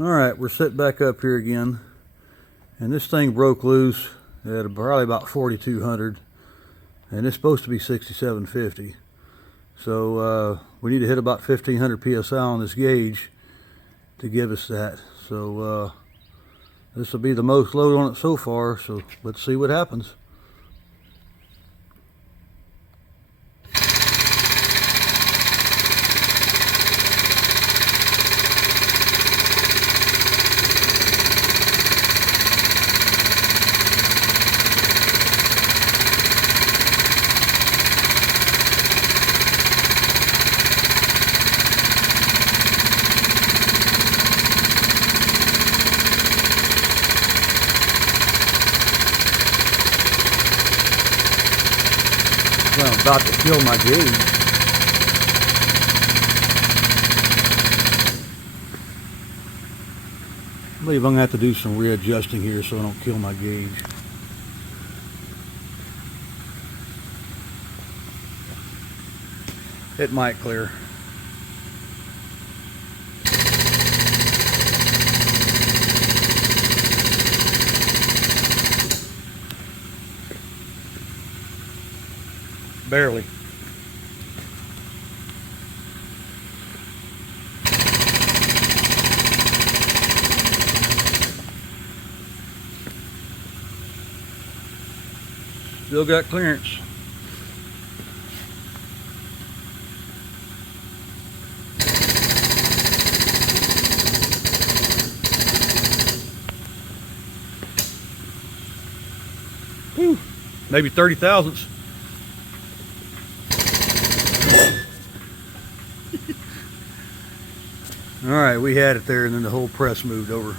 Alright, we're set back up here again, and this thing broke loose at probably about 4,200, and it's supposed to be 6,750. So we need to hit about 1,500 psi on this gauge to give us that. So this will be the most load on it so far, so let's see what happens. Well, I'm about to kill my gauge. I believe I'm going to have to do some readjusting here so I don't kill my gauge. It might clear. Barely. Still got clearance. Whew. Maybe 30 thousandths. All right, we had it there, and then the whole press moved over.